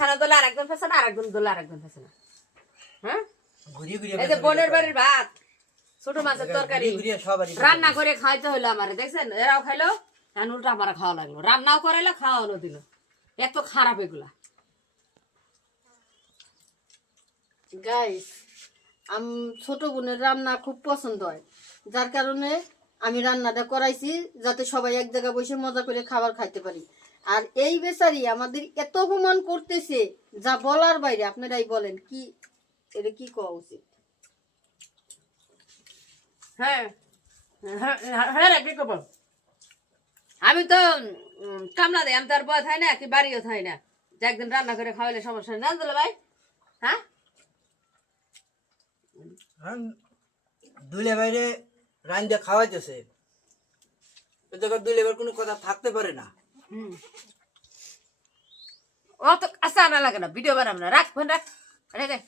খানা দোলে আর একজন ফেছে না, আর একজন দোলে আর একজন ফেছে না। হ্যাঁ, ঘুরিয়ে এই যে বোনের বাড়ির ভাত, ছোট মাছের তরকারি রান্না করে খাইতে হইলো আমারে, দেখছেন? এরাও খাইলো, এখন উল্টা আমার খাওয়া লাগলো, রান্নাও করাইলো, খাওয়ানো দিল। এত খারাপ এগুলা। গাইস, ছোট বোনের রান্না খুব পছন্দ হয়, যার কারণে আমি রান্নাটা করাইছি যাতে সবাই এক জায়গায় বসে মজা করে খাবার খাইতে পারি। আর এই বেচারি আমাদের এত অপমান করতেছে যা বলার বাইরে। আপনারাই বলেন কি এটা কি কওয়া উচিত? হ্যাঁ হ্যাঁ হ্যাঁ রে, কি করবো? আমি তো কামলা দেয়, আমি তো আর বয় থাই না, কি বাড়িও থাই না যে একদিন রান্না করে খাওয়াইলে সমস্যা নেই, জান দিলে ভাই? হ্যাঁ, দুলে বাইরে রান দিয়ে খাওয়াইতেছে, দুলে এবার কোনো কথা থাকতে পারে না। ও তো আচ্ছা আনা লাগে না, ভিডিও বানাবো না, রাখ ফোন রাখ, রেখে